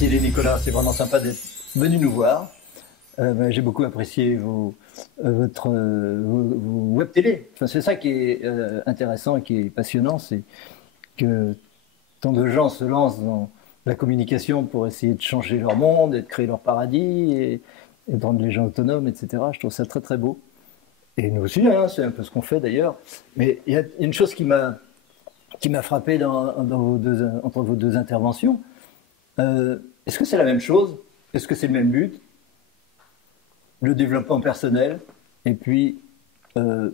Cécile et Nicolas, c'est vraiment sympa d'être venus nous voir. J'ai beaucoup apprécié vos web télé. Enfin, c'est ça qui est intéressant et qui est passionnant, c'est que tant de gens se lancent dans la communication pour essayer de changer leur monde et de créer leur paradis et de rendre les gens autonomes, etc. Je trouve ça très très beau. Et nous aussi, hein, c'est un peu ce qu'on fait d'ailleurs. Mais il y a une chose qui m'a frappé entre vos deux interventions. Est-ce que c'est la même chose? Est-ce que c'est le même but? Le développement personnel et puis euh,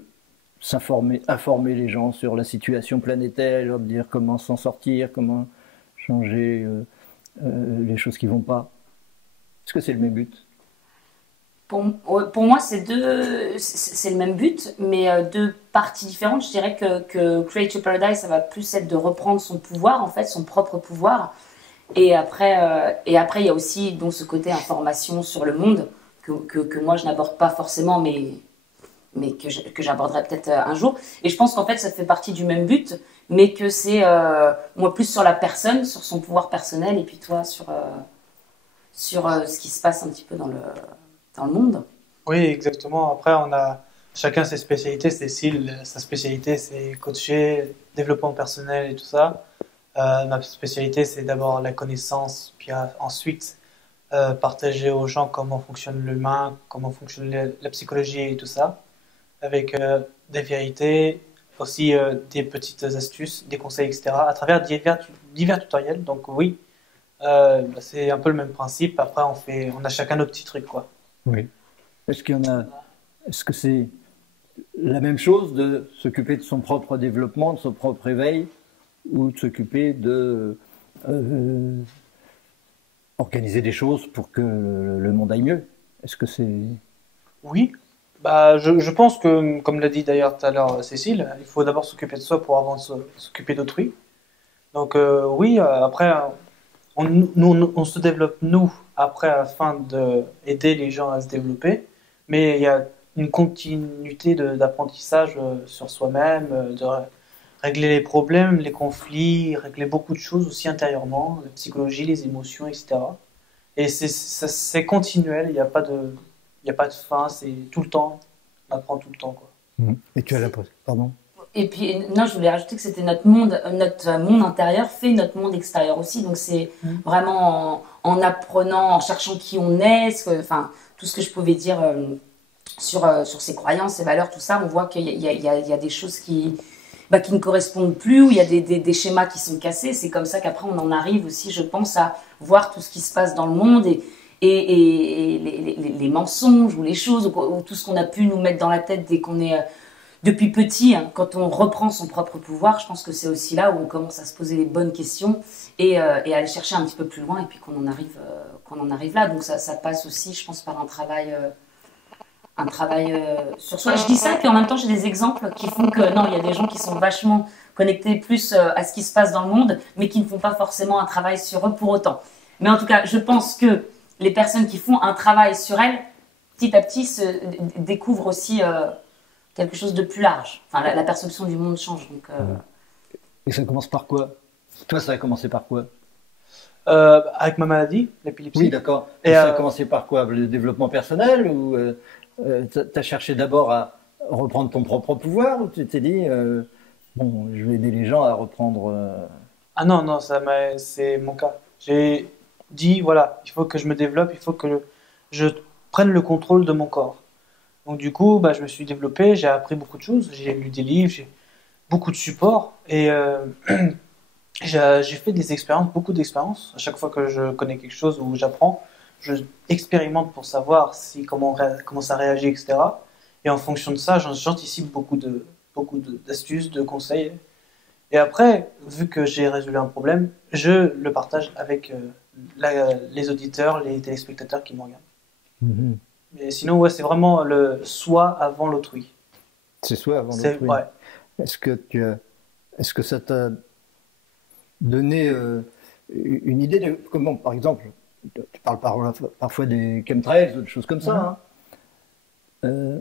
informer les gens sur la situation planétaire, leur dire comment s'en sortir, comment changer les choses qui vont pas. Est-ce que c'est le même but? Pour moi, c'est le même but, mais deux parties différentes. Je dirais que Create Your Paradise, ça va plus être de reprendre son pouvoir, en fait, son propre pouvoir. Et après, il y a aussi donc ce côté information sur le monde que moi je n'aborde pas forcément, mais que j'aborderai peut-être un jour. Et je pense qu'en fait, ça fait partie du même but, mais que c'est moi plus sur la personne, sur son pouvoir personnel, et puis toi sur ce qui se passe un petit peu dans le monde. Oui, exactement. Après, on a chacun ses spécialités. Cécile, sa spécialité, c'est coacher, développement personnel et tout ça. Ma spécialité, c'est d'abord la connaissance, puis ensuite partager aux gens comment fonctionne l'humain, comment fonctionne la psychologie et tout ça, avec des vérités, aussi des petites astuces, des conseils, etc., à travers divers tutoriels. Donc oui, c'est un peu le même principe. Après, on a chacun nos petits trucs, quoi. Oui. Est-ce qu'il y en a, est-ce que c'est la même chose de s'occuper de son propre développement, de son propre éveil, ou de s'occuper de euh, organiser des choses pour que le monde aille mieux? Est-ce que c'est... Oui, bah, je pense que, comme l'a dit d'ailleurs tout à l'heure Cécile, il faut d'abord s'occuper de soi pour avant s'occuper d'autrui. Donc oui, après, on se développe nous après afin de aider les gens à se développer, mais il y a une continuité d'apprentissage sur soi-même, régler les problèmes, les conflits, régler beaucoup de choses aussi intérieurement, la psychologie, les émotions, etc. Et c'est continuel, il y a pas de fin, c'est tout le temps, on apprend tout le temps, quoi. Mhm. Et tu as la pause. Pardon? Et puis, non, je voulais rajouter que c'était notre monde intérieur fait notre monde extérieur aussi. Donc, c'est vraiment en apprenant, en cherchant qui on est, enfin, tout ce que je pouvais dire sur ses croyances, ses valeurs, tout ça, on voit qu'il y a des choses qui ne correspondent plus, où il y a des schémas qui sont cassés. C'est comme ça qu'après, on en arrive aussi, je pense, à voir tout ce qui se passe dans le monde et les mensonges ou les choses, ou tout ce qu'on a pu nous mettre dans la tête dès qu'on est depuis petit, hein, quand on reprend son propre pouvoir, je pense que c'est aussi là où on commence à se poser les bonnes questions et à aller chercher un petit peu plus loin et puis qu'on en arrive là. Donc ça passe aussi, je pense, par un travail sur soi. Je dis ça, puis en même temps, j'ai des exemples qui font que non, il y a des gens qui sont vachement connectés plus à ce qui se passe dans le monde, mais qui ne font pas forcément un travail sur eux pour autant. Mais en tout cas, je pense que les personnes qui font un travail sur elles, petit à petit, découvrent aussi quelque chose de plus large. Enfin, la perception du monde change. Donc, Et ça commence par quoi? Toi, ça a commencé par quoi? Avec ma maladie, Oui, l'épilepsie, d'accord. Et et ça a commencé par quoi? Le développement personnel ou t'as cherché d'abord à reprendre ton propre pouvoir ou tu t'es dit bon, je vais aider les gens à reprendre ah non, non, c'est mon cas. J'ai dit, voilà, il faut que je me développe, il faut que je prenne le contrôle de mon corps. Donc du coup, bah, je me suis développé, j'ai appris beaucoup de choses, j'ai lu des livres, j'ai beaucoup de supports et j'ai fait des expériences, beaucoup d'expériences. À chaque fois que je connais quelque chose ou j'apprends, je expérimente pour savoir si comment ça réagit, etc. Et en fonction de ça, j'anticipe d'astuces, de conseils. Et après, vu que j'ai résolu un problème, je le partage avec les auditeurs, les téléspectateurs qui me regardent. Mhm. Mais sinon, ouais, c'est vraiment le soi avant l'autrui. C'est soi avant C'est l'autrui. ouais. Est-ce que ça t'a donné une idée de comment, par exemple, tu parles parfois des chemtrails ou des choses comme ça, Mhm. hein. Euh,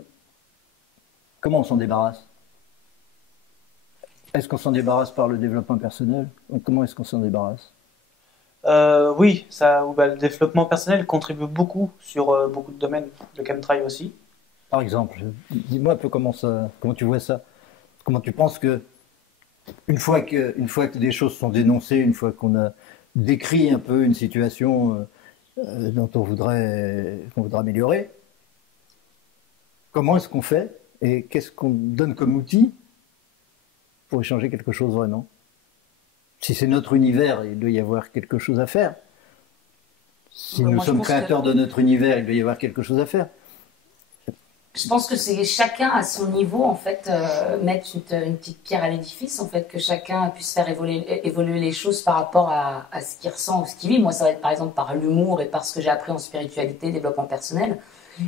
Comment on s'en débarrasse? Est-ce qu'on s'en débarrasse par le développement personnel? Comment est-ce qu'on s'en débarrasse? Oui, ça, le développement personnel contribue beaucoup sur beaucoup de domaines, le chemtrail aussi. Par exemple, dis-moi un peu comment tu vois ça. Comment tu penses que une fois que des choses sont dénoncées, une fois qu'on a décrit un peu une situation dont qu'on voudrait améliorer, comment est-ce qu'on fait et qu'est-ce qu'on donne comme outil pour y changer quelque chose vraiment? Si c'est notre univers, il doit y avoir quelque chose à faire. Si nous sommes créateurs de notre univers, il doit y avoir quelque chose à faire. Je pense que c'est chacun à son niveau, en fait, mettre une petite pierre à l'édifice, en fait, que chacun puisse faire évoluer les choses par rapport à ce qu'il ressent ou ce qu'il vit. Moi, ça va être par exemple par l'humour et par ce que j'ai appris en spiritualité, développement personnel.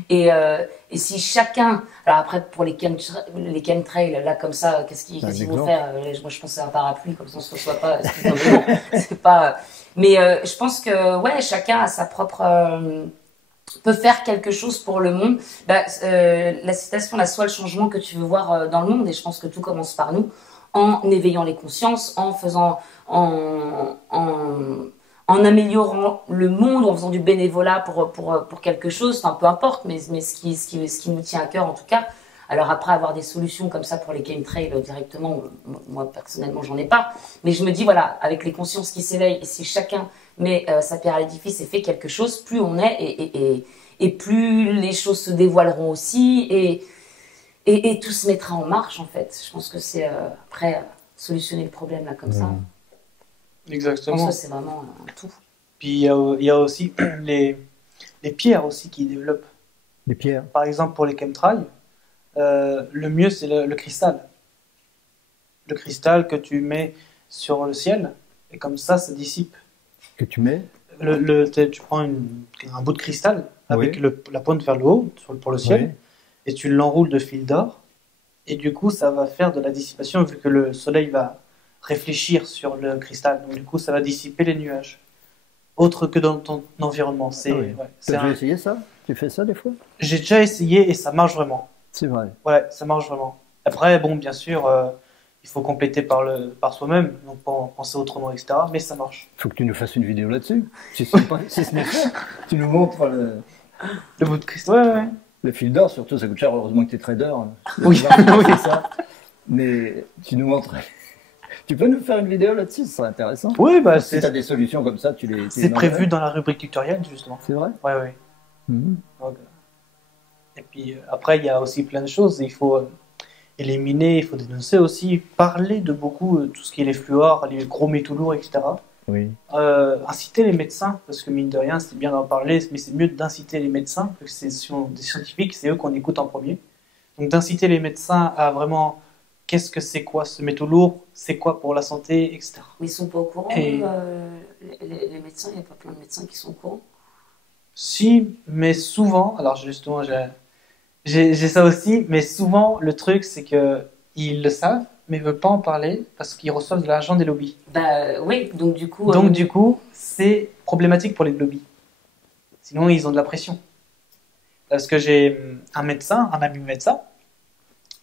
Et si chacun, alors après pour les chemtrails, là comme ça, qu'est-ce qu'ils vont faire? Moi je pense à un parapluie, comme ça on se reçoit pas. C'est pas. Mais je pense que ouais, chacun a sa propre peut faire quelque chose pour le monde. La citation, là, soit le changement que tu veux voir dans le monde, et je pense que tout commence par nous, en éveillant les consciences, en faisant, en améliorant le monde, en faisant du bénévolat pour quelque chose, enfin peu importe, mais ce qui nous tient à cœur en tout cas. Alors après, avoir des solutions comme ça pour les chemtrails directement, moi personnellement j'en ai pas, mais je me dis voilà, avec les consciences qui s'éveillent, et si chacun met sa pierre à l'édifice et fait quelque chose, plus on est et plus les choses se dévoileront aussi et tout se mettra en marche en fait. Je pense que c'est après solutionner le problème là comme ça. Exactement. Je pense que c'est vraiment un tout. Puis il y a aussi les pierres aussi qui développent. Les pierres. Par exemple pour les chemtrails, le mieux c'est le cristal. Le cristal que tu mets sur le ciel et comme ça dissipe. Que tu mets tu prends un bout de cristal avec la pointe vers le haut pour le ciel et tu l'enroules de fil d'or et du coup ça va faire de la dissipation vu que le soleil va réfléchir sur le cristal, donc du coup ça va dissiper les nuages autre que dans ton environnement. Tu as déjà essayé ça? Tu fais ça des fois? J'ai déjà essayé et ça marche vraiment. C'est vrai. Ouais, ça marche vraiment. Après bon, bien sûr il faut compléter par soi-même, donc penser autrement, etc. Mais ça marche. Il faut que tu nous fasses une vidéo là-dessus. Si ce n'est fait, tu nous montres le bout de cristal. Ouais. Le fil d'or, surtout, ça coûte cher. Heureusement que tu es trader. Oui, oui. Ça. Mais tu nous montres. Tu peux nous faire une vidéo là-dessus, ce serait intéressant. Oui, si tu as des solutions comme ça, c'est prévu dans la rubrique tutoriel, justement. C'est vrai? Oui. Donc, et puis après, il y a aussi plein de choses. Il faut éliminer, il faut dénoncer aussi, parler de beaucoup, tout ce qui est les fluors, les gros métaux lourds, etc. Oui. Inciter les médecins, parce que mine de rien, c'est bien d'en parler, mais c'est mieux d'inciter les médecins, parce que c'est des scientifiques, c'est eux qu'on écoute en premier. Donc d'inciter les médecins à vraiment, qu'est-ce que c'est quoi ce métaux lourd, c'est quoi pour la santé, etc. Mais ils sont pas au courant, les médecins, il n'y a pas plein de médecins qui sont au courant? Si, mais souvent, alors justement, j'ai ça aussi, mais souvent, le truc, c'est qu'ils le savent, mais ils ne veulent pas en parler parce qu'ils reçoivent de l'argent des lobbies. Oui, donc du coup... Du coup, c'est problématique pour les lobbies. Sinon, ils ont de la pression. Parce que j'ai un ami médecin,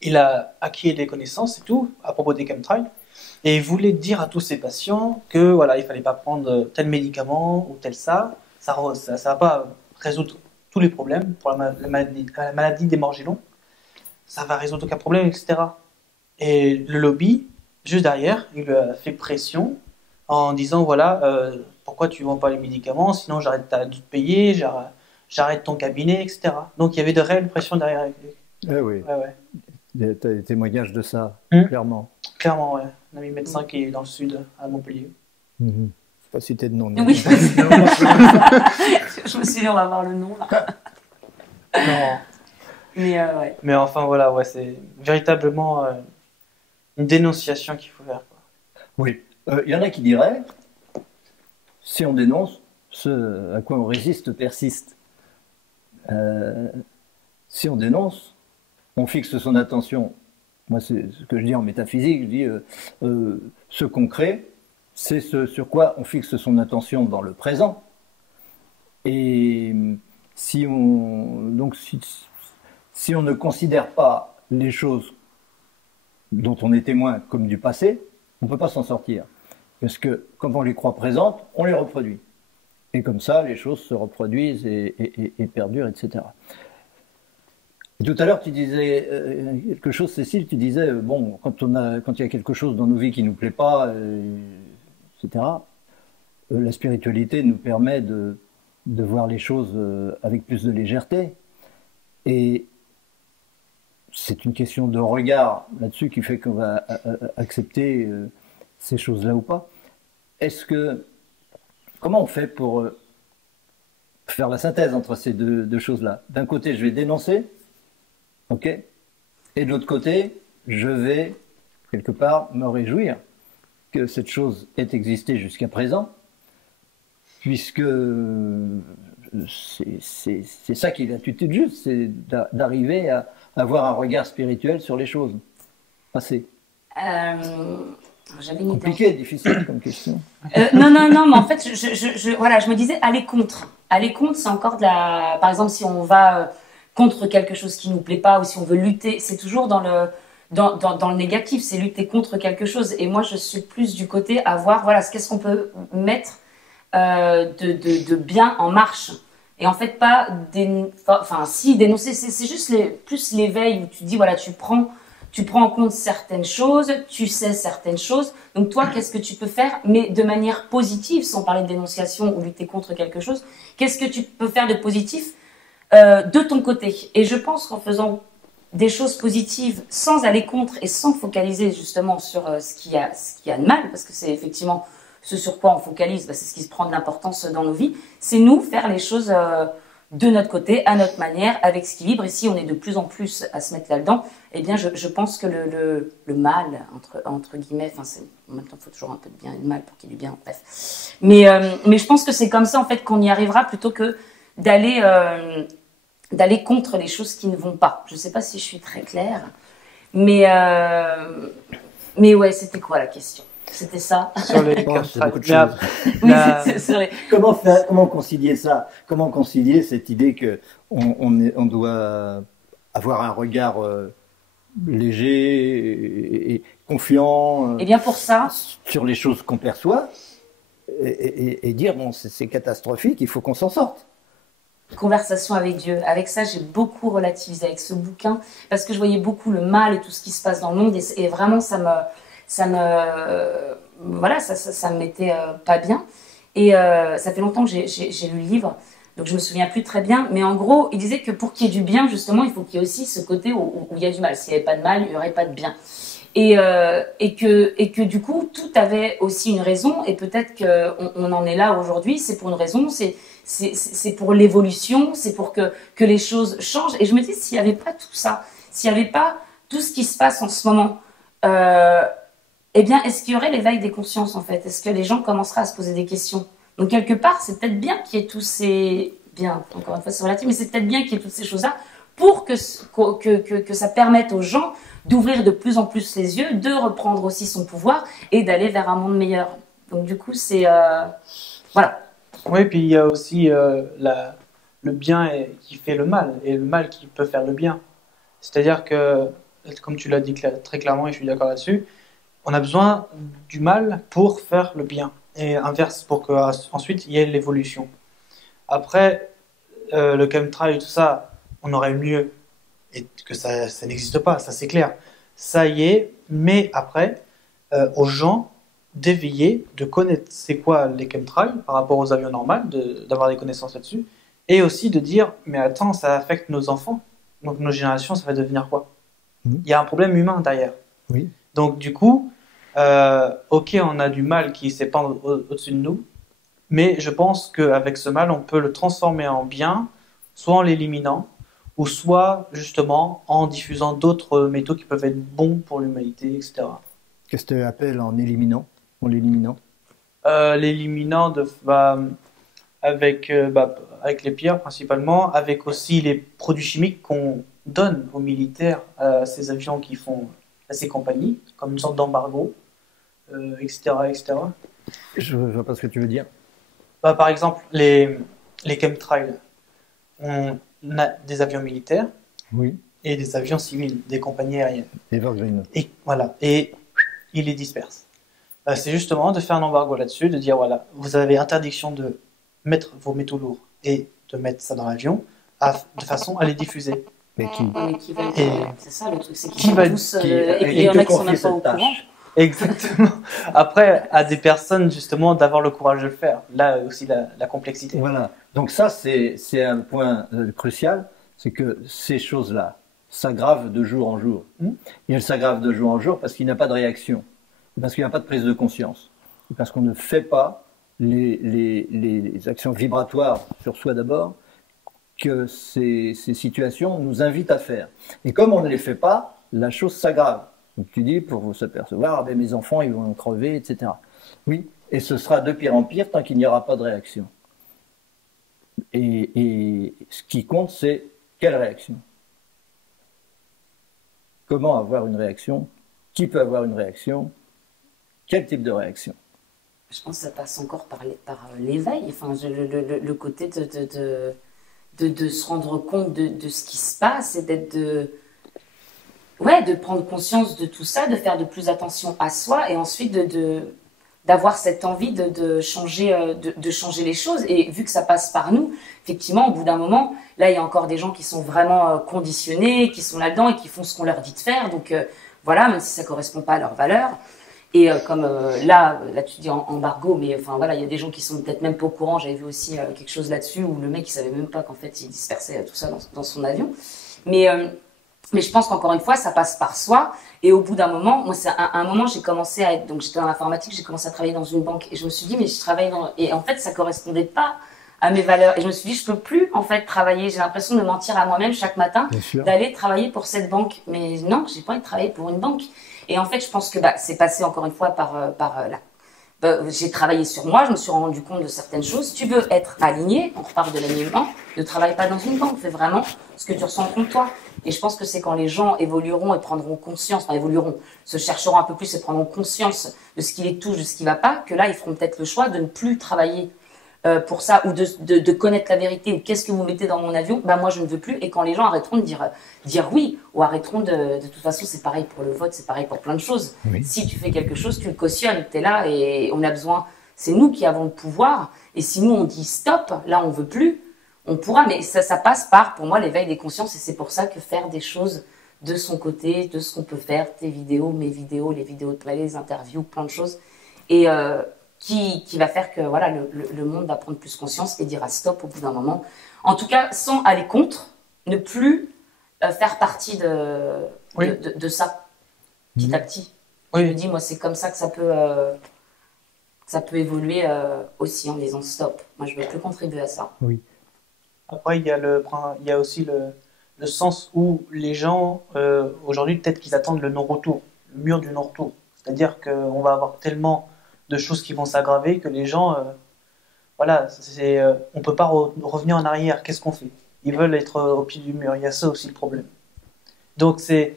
il a acquis des connaissances et tout, à propos des chemtrails, et il voulait dire à tous ses patients que, voilà, il ne fallait pas prendre tel médicament ou tel ça va pas résoudre tous les problèmes pour la maladie des Morgellons, ça va résoudre aucun problème, etc. Et le lobby, juste derrière, il lui a fait pression en disant voilà, pourquoi tu ne vends pas les médicaments, sinon j'arrête de te payer, j'arrête ton cabinet, etc. Donc il y avait de réelles pressions derrière. Oui. Tu as des témoignages de ça, clairement. Clairement, ouais. Un ami médecin qui est dans le sud, à Montpellier. Pas citer de nom. Oui, je me suis dit, on va voir le nom là. Non. Mais enfin voilà, c'est véritablement une dénonciation qu'il faut faire. Quoi. Oui. Il y en a qui diraient, si on dénonce, ce à quoi on résiste persiste. Si on dénonce, on fixe son attention. Moi, c'est ce que je dis en métaphysique. Je dis ce concret. C'est ce sur quoi on fixe son attention dans le présent. Et si on ne considère pas les choses dont on est témoin comme du passé, on ne peut pas s'en sortir. Parce que quand on les croit présentes, on les reproduit. Et comme ça, les choses se reproduisent et perdurent, etc. Et tout à l'heure, tu disais quelque chose, Cécile, tu disais, bon, quand il y a quelque chose dans nos vies qui ne nous plaît pas, etc., la spiritualité nous permet de voir les choses avec plus de légèreté. Et c'est une question de regard là-dessus qui fait qu'on va accepter ces choses-là ou pas. Comment on fait pour faire la synthèse entre ces deux choses-là? D'un côté, je vais dénoncer, ok, et de l'autre côté, je vais quelque part me réjouir que cette chose ait existé jusqu'à présent, puisque c'est ça qui est l'attitude juste, c'est d'arriver à avoir un regard spirituel sur les choses passées. J'avais une compliqué, difficile comme question. Non, mais en fait, voilà, je me disais, aller contre. Aller contre, c'est encore de la... Par exemple, si on va contre quelque chose qui nous plaît pas ou si on veut lutter, c'est toujours dans le négatif, c'est lutter contre quelque chose. Et moi, je suis plus du côté à voir, voilà, qu'est-ce qu'on peut mettre de bien en marche. Et en fait, pas... si, dénoncer, c'est juste plus l'éveil où tu dis, voilà, tu prends en compte certaines choses, tu sais certaines choses. Donc toi, qu'est-ce que tu peux faire, mais de manière positive, sans parler de dénonciation ou lutter contre quelque chose, qu'est-ce que tu peux faire de positif de ton côté? Et je pense qu'en faisant des choses positives sans aller contre et sans focaliser justement sur ce qu'il y a de mal, parce que c'est effectivement ce sur quoi on focalise, c'est ce qui se prend de l'importance dans nos vies, c'est nous faire les choses de notre côté, à notre manière, avec équilibre. Et si on est de plus en plus à se mettre là-dedans, eh bien, je pense que le mal, entre guillemets, en même temps, il faut toujours un peu de bien et de mal pour qu'il y ait du bien, bref. Mais je pense que c'est comme ça, en fait, qu'on y arrivera plutôt que d'aller contre les choses qui ne vont pas. Je ne sais pas si je suis très claire, mais ouais, c'était quoi la question? C'était ça. Sur les Comment concilier ça? Comment concilier cette idée que on doit avoir un regard léger et confiant et bien pour ça, sur les choses qu'on perçoit et dire bon, c'est catastrophique, il faut qu'on s'en sorte. Conversation avec Dieu. Avec ça, j'ai beaucoup relativisé avec ce bouquin parce que je voyais beaucoup le mal et tout ce qui se passe dans le monde et vraiment ça me mettait pas bien. Et ça fait longtemps que j'ai lu le livre, donc je me souviens plus très bien. Mais en gros, il disait que pour qu'il y ait du bien, justement, il faut qu'il y ait aussi ce côté où il y a du mal. S'il n'y avait pas de mal, il n'y aurait pas de bien. Et que du coup, tout avait aussi une raison. Et peut-être qu'on en est là aujourd'hui. C'est pour une raison. C'est pour l'évolution. C'est pour que les choses changent. Et je me dis, s'il n'y avait pas tout ça, s'il n'y avait pas tout ce qui se passe en ce moment, eh bien, est-ce qu'il y aurait l'éveil des consciences, en fait? Est-ce que les gens commenceraient à se poser des questions? Donc, quelque part, c'est peut-être bien qu'il y ait tous ces... Bien, encore une fois, c'est relatif, mais c'est peut-être bien qu'il y ait toutes ces choses-là pour que ça permette aux gens d'ouvrir de plus en plus les yeux, de reprendre aussi son pouvoir et d'aller vers un monde meilleur. Donc, du coup, c'est... voilà. Oui, puis il y a aussi le bien qui fait le mal et le mal qui peut faire le bien. C'est-à-dire que, comme tu l'as dit très clairement, et je suis d'accord là-dessus, on a besoin du mal pour faire le bien, et inverse, pour qu'ensuite il y ait l'évolution. Après, le chemtrail et tout ça, on aurait mieux, et que ça n'existe pas, ça c'est clair. Ça y est, mais après, aux gens d'éveiller, de connaître c'est quoi les chemtrails par rapport aux avions normaux, d'avoir des connaissances là-dessus, et aussi de dire, mais attends, ça affecte nos enfants, donc nos générations, ça va devenir quoi? Il y a un problème humain derrière. Oui. Donc du coup, ok, on a du mal qui s'épand au-dessus de nous, mais je pense qu'avec ce mal, on peut le transformer en bien, soit en l'éliminant, ou soit justement en diffusant d'autres métaux qui peuvent être bons pour l'humanité, etc. Qu'est-ce que tu appelles en éliminant? En l'éliminant L'éliminant avec les pierres principalement, avec aussi les produits chimiques qu'on donne aux militaires, à ces avions qui font à ces compagnies, comme une sorte d'embargo, etc., etc. Je ne vois pas ce que tu veux dire. Par exemple, les chemtrails, on a des avions militaires oui. Et des avions civils, des compagnies aériennes. Evergreen. Et voilà, et ils les dispersent. C'est justement de faire un embargo là-dessus, de dire voilà, vous avez interdiction mettre vos métaux lourds et de mettre ça dans l'avion de façon à les diffuser. Mais qui, c'est ça le truc, c'est qui va tous, et puis il y en a qui sont même pas au courant. Exactement. Après, à des personnes justement d'avoir le courage de le faire. Là aussi la complexité. Voilà. Donc ça, c'est un point crucial, c'est que ces choses-là s'aggravent de jour en jour. Et elles s'aggravent de jour en jour parce qu'il n'y a pas de réaction, parce qu'il n'y a pas de prise de conscience, parce qu'on ne fait pas les actions vibratoires sur soi d'abord que ces situations nous invitent à faire. Et comme on ne les fait pas, la chose s'aggrave. Donc tu dis, pour s'apercevoir, ah ben mes enfants, ils vont crever, etc. Oui, et ce sera de pire en pire tant qu'il n'y aura pas de réaction. Et ce qui compte, c'est quelle réaction? Comment avoir une réaction? Qui peut avoir une réaction? Quel type de réaction? Je pense que ça passe encore par l'éveil, enfin, le côté de se rendre compte de ce qui se passe et de prendre conscience de tout ça, de faire de plus attention à soi et ensuite d'avoir cette envie de changer les choses. Et vu que ça passe par nous, effectivement, au bout d'un moment, là, il y a encore des gens qui sont vraiment conditionnés, qui sont là-dedans et qui font ce qu'on leur dit de faire. Donc voilà, même si ça ne correspond pas à leurs valeurs. Et comme là tu dis embargo, mais enfin voilà, il y a des gens qui sont peut-être même pas au courant. J'avais vu aussi quelque chose là-dessus où le mec il savait même pas qu'en fait il dispersait tout ça dans son avion. Mais je pense qu'encore une fois, ça passe par soi. Et au bout d'un moment, moi, c'est un moment, j'ai commencé à être, donc j'étais dans l'informatique, j'ai commencé à travailler dans une banque et je me suis dit, mais je travaille et en fait, ça correspondait pas à mes valeurs. Et je me suis dit, je peux plus en fait travailler. J'ai l'impression de mentir à moi-même chaque matin, d'aller travailler pour cette banque. Mais non, j'ai pas envie de travailler pour une banque. Et en fait, je pense que c'est passé encore une fois par là. J'ai travaillé sur moi, je me suis rendu compte de certaines choses. Si tu veux être aligné, on reparle de l'alignement, ne travaille pas dans une banque, fais vraiment ce que tu ressens contre toi. Et je pense que c'est quand les gens évolueront et prendront conscience, se chercheront un peu plus et prendront conscience de ce qui les touche, de ce qui ne va pas, que là, ils feront peut-être le choix de ne plus travailler pour ça, ou de connaître la vérité, ou qu'est-ce que vous mettez dans mon avion, moi je ne veux plus, et quand les gens arrêteront de dire oui, ou arrêteront de toute façon, c'est pareil pour le vote, c'est pareil pour plein de choses. Oui. Si tu fais quelque chose, tu le cautionnes, tu es là, et on a besoin, c'est nous qui avons le pouvoir, et si nous on dit stop, là on veut plus, on pourra, mais ça passe par, pour moi, l'éveil des consciences, et c'est pour ça que faire des choses de son côté, de ce qu'on peut faire, tes vidéos, mes vidéos, les vidéos de play, les interviews, plein de choses, et qui va faire que voilà, le monde va prendre plus conscience et dira stop au bout d'un moment. En tout cas, sans aller contre, ne plus faire partie de ça, petit à petit. Oui. Je me dis, moi, c'est comme ça que ça peut évoluer aussi en disant stop. Moi, je ne veux plus contribuer à ça. Oui. Après, il y a aussi le sens où les gens, aujourd'hui, peut-être qu'ils attendent le non-retour, le mur du non-retour. C'est-à-dire qu'on va avoir tellement de choses qui vont s'aggraver que les gens, on peut pas revenir en arrière. Qu'est-ce qu'on fait? Ils veulent être au pied du mur. Il y a ça aussi le problème. Donc c'est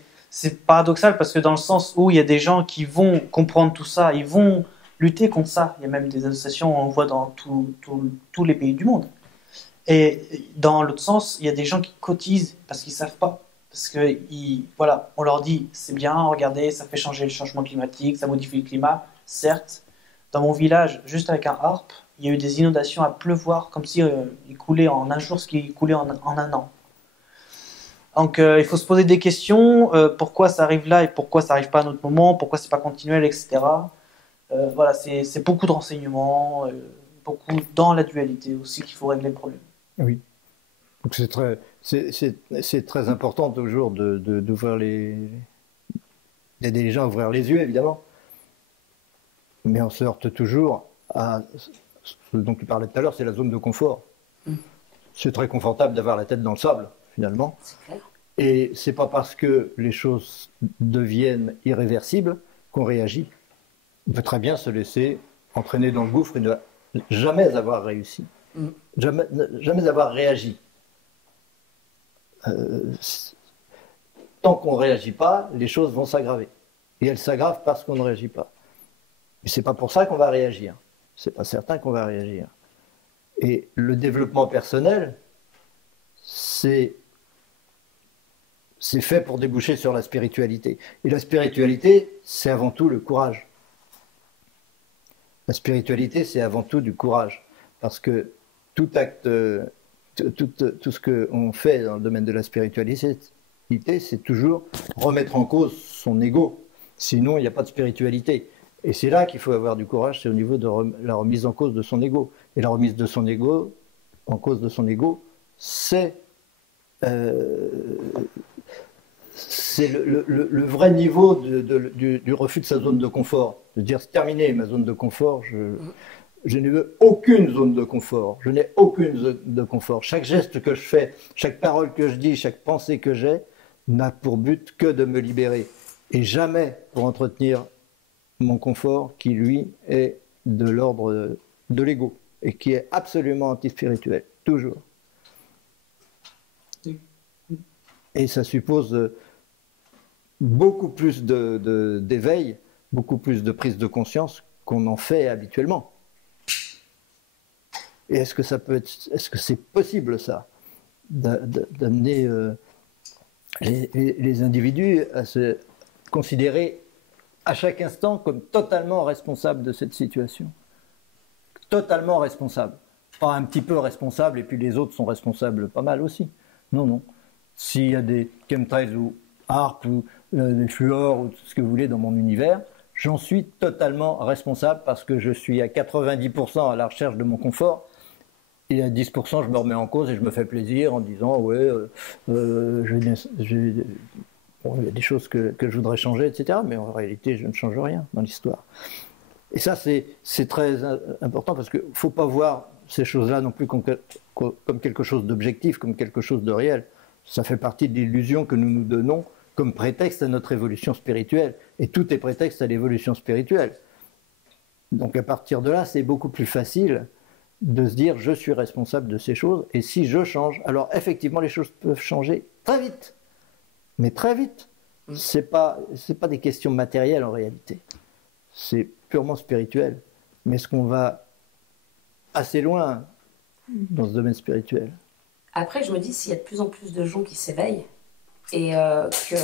paradoxal parce que dans le sens où il y a des gens qui vont comprendre tout ça, ils vont lutter contre ça. Il y a même des associations, on voit dans tous les pays du monde. Et dans l'autre sens, il y a des gens qui cotisent parce qu'ils savent pas. Parce que on leur dit c'est bien, regardez, ça fait changer le changement climatique, ça modifie le climat, certes. Dans mon village, juste avec un harpe, il y a eu des inondations à pleuvoir, comme si il coulait en un jour ce qui coulait en un an. Donc il faut se poser des questions, pourquoi ça arrive là et pourquoi ça n'arrive pas à un autre moment, pourquoi c'est pas continuel, etc. C'est beaucoup de renseignements, beaucoup dans la dualité aussi qu'il faut régler le problème. Oui. Donc c'est très important toujours d'ouvrir d'aider les gens à ouvrir les yeux, évidemment. Mais on se heurte toujours à ce dont tu parlais tout à l'heure, c'est la zone de confort. C'est très confortable d'avoir la tête dans le sable, finalement. Et c'est pas parce que les choses deviennent irréversibles qu'on réagit. On peut très bien se laisser entraîner dans le gouffre et ne jamais avoir réussi. Jamais avoir réagi. Tant qu'on ne réagit pas, les choses vont s'aggraver. Et elles s'aggravent parce qu'on ne réagit pas. Mais ce n'est pas pour ça qu'on va réagir. Ce n'est pas certain qu'on va réagir. Et le développement personnel, c'est fait pour déboucher sur la spiritualité. Et la spiritualité, c'est avant tout le courage. La spiritualité, c'est avant tout du courage. Parce que tout acte, tout ce qu'on fait dans le domaine de la spiritualité, c'est toujours remettre en cause son ego. Sinon, il n'y a pas de spiritualité. Et c'est là qu'il faut avoir du courage, c'est au niveau de la remise en cause de son ego. Et la remise de son ego, en cause de son ego, c'est le vrai niveau du refus de sa zone de confort. De dire, c'est terminé ma zone de confort, je ne veux aucune zone de confort. Je n'ai aucune zone de confort. Chaque geste que je fais, chaque parole que je dis, chaque pensée que j'ai, n'a pour but que de me libérer. Et jamais pour entretenir mon confort qui, lui, est de l'ordre de l'ego et qui est absolument anti-spirituel, toujours. Et ça suppose beaucoup plus d'éveil, beaucoup plus de prise de conscience qu'on en fait habituellement. Et est-ce que c'est possible, ça, d'amener les individus à se considérer à chaque instant comme totalement responsables de cette situation? Totalement responsables. Pas un petit peu responsables et puis les autres sont responsables pas mal aussi. Non, non. S'il y a des chemtrails ou ARP ou des fluors ou tout ce que vous voulez dans mon univers, j'en suis totalement responsable parce que je suis à 90% à la recherche de mon confort et à 10% je me remets en cause et je me fais plaisir en disant ouais, bon, il y a des choses que je voudrais changer, etc. Mais en réalité, je ne change rien dans l'histoire. Et ça, c'est très important parce qu'il ne faut pas voir ces choses-là non plus comme quelque chose d'objectif, comme quelque chose de réel. Ça fait partie de l'illusion que nous nous donnons comme prétexte à notre évolution spirituelle. Et tout est prétexte à l'évolution spirituelle. Donc à partir de là, c'est beaucoup plus facile de se dire je suis responsable de ces choses et si je change, alors effectivement les choses peuvent changer très vite. Mais très vite. C'est pas des questions matérielles en réalité. C'est purement spirituel. Mais est-ce qu'on va assez loin dans ce domaine spirituel? Après, je me dis, s'il y a de plus en plus de gens qui s'éveillent, et que,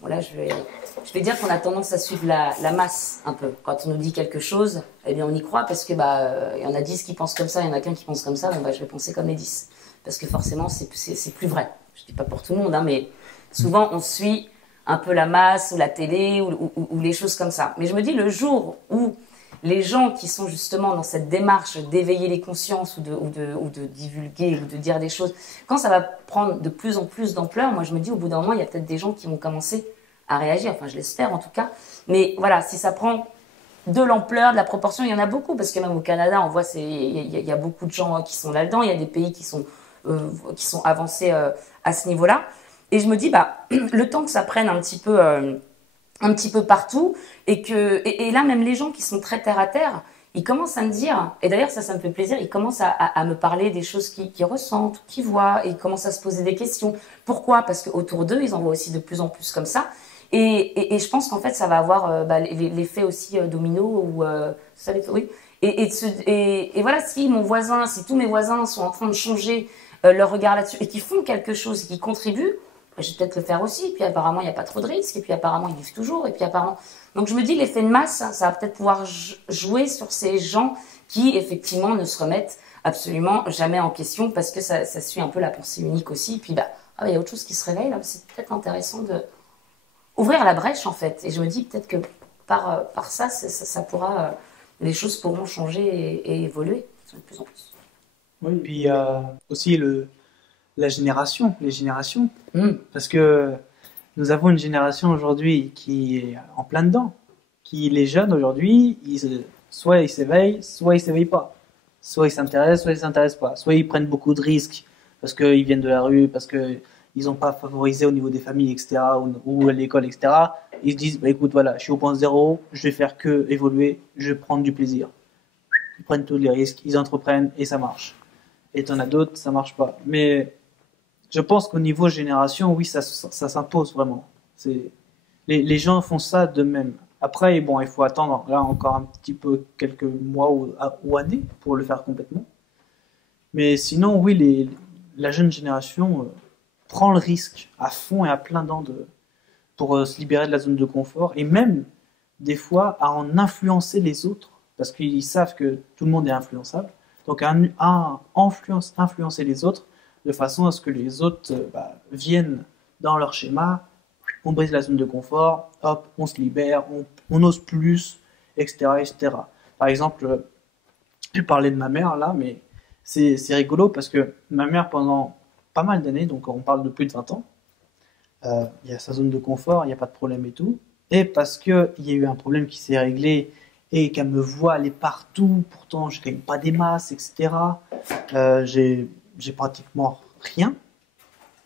voilà, je vais dire qu'on a tendance à suivre la masse un peu. Quand on nous dit quelque chose, eh bien on y croit parce que y en a 10 qui pensent comme ça, il y en a qu'un qui pense comme ça, bon, je vais penser comme les 10. Parce que forcément, c'est plus vrai. Je ne dis pas pour tout le monde, hein, mais souvent on suit un peu la masse ou la télé ou les choses comme ça. Mais je me dis, le jour où les gens qui sont justement dans cette démarche d'éveiller les consciences ou de divulguer ou de dire des choses, quand ça va prendre de plus en plus d'ampleur, moi je me dis au bout d'un moment, il y a peut-être des gens qui vont commencer à réagir, enfin je l'espère en tout cas. Mais voilà, si ça prend de l'ampleur, de la proportion, il y en a beaucoup, parce que même au Canada, on voit, il y a beaucoup de gens qui sont là-dedans, il y a des pays qui sont avancés à ce niveau-là. Et je me dis, le temps que ça prenne un petit peu partout, et là, même les gens qui sont très terre à terre, ils commencent à me dire, et d'ailleurs ça me fait plaisir, ils commencent à me parler des choses qu'ils ressentent, qu'ils voient, et ils commencent à se poser des questions. Pourquoi? Parce qu'autour d'eux, ils en voient aussi de plus en plus comme ça. Et je pense qu'en fait, ça va avoir l'effet aussi domino, ou ça, oui. Et voilà, si tous mes voisins sont en train de changer leur regard là-dessus, et qui font quelque chose, qui contribuent, je vais peut-être le faire aussi. Et puis apparemment, il n'y a pas trop de risques. Et puis apparemment, ils vivent toujours. Et puis apparemment... Donc je me dis, l'effet de masse, ça va peut-être pouvoir jouer sur ces gens qui, effectivement, ne se remettent absolument jamais en question parce que ça suit un peu la pensée unique aussi. Et puis, il y a autre chose qui se réveille. Là, c'est peut-être intéressant de ouvrir la brèche, en fait. Et je me dis peut-être que par ça, ça pourra... les choses pourront changer et évoluer de plus en plus. Oui, et puis il y a aussi les générations. Parce que nous avons une génération aujourd'hui qui est en plein dedans. Les jeunes aujourd'hui, soit ils s'éveillent, soit ils s'éveillent pas. Soit ils s'intéressent, soit ils s'intéressent pas. Soit ils prennent beaucoup de risques parce qu'ils viennent de la rue, parce qu'ils n'ont pas favorisé au niveau des familles, etc., ou à l'école, etc. Ils se disent, écoute, voilà, je suis au point zéro, je vais faire que évoluer, je vais prendre du plaisir. Ils prennent tous les risques, ils entreprennent et ça marche. Et t'en as d'autres, ça marche pas. Mais je pense qu'au niveau génération, oui, ça s'impose vraiment. Les gens font ça d'eux-mêmes. Après, bon, il faut attendre là encore un petit peu, quelques mois ou années pour le faire complètement. Mais sinon, oui, la jeune génération prend le risque à fond et à plein dents pour se libérer de la zone de confort et même, des fois, à en influencer les autres parce qu'ils savent que tout le monde est influençable. Donc influencer les autres de façon à ce que les autres viennent dans leur schéma, on brise la zone de confort, hop, on se libère, on ose plus, etc., etc. Par exemple, je parlais de ma mère là, mais c'est rigolo parce que ma mère, pendant pas mal d'années, donc on parle de plus de 20 ans, il y a sa zone de confort, il n'y a pas de problème et tout. Et parce qu'il y a eu un problème qui s'est réglé et qu'elle me voit aller partout, pourtant je ne gagne pas des masses, etc. J'ai pratiquement rien.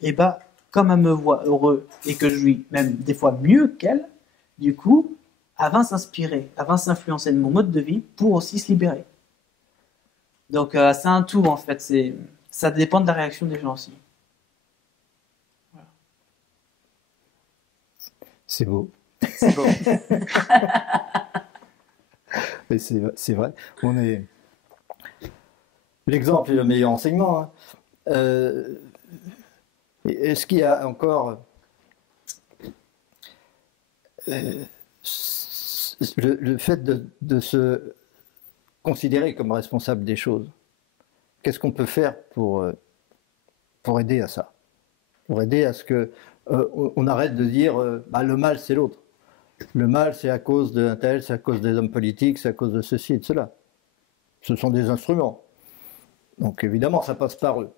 Et bah, comme elle me voit heureux et que je lui même des fois mieux qu'elle, du coup, elle va s'inspirer, elle va s'influencer de mon mode de vie pour aussi se libérer. Donc c'est un tout en fait, ça dépend de la réaction des gens aussi. Voilà. C'est beau. C'est beau. Et c'est vrai. L'exemple est le meilleur enseignement. Hein. Est-ce qu'il y a encore le fait de se considérer comme responsable des choses? Qu'est-ce qu'on peut faire pour aider à ça? Pour aider à ce que on arrête de dire le mal c'est l'autre. Le mal c'est à cause d'un tel, c'est à cause des hommes politiques, c'est à cause de ceci et de cela. Ce sont des instruments. Donc évidemment ça passe par eux.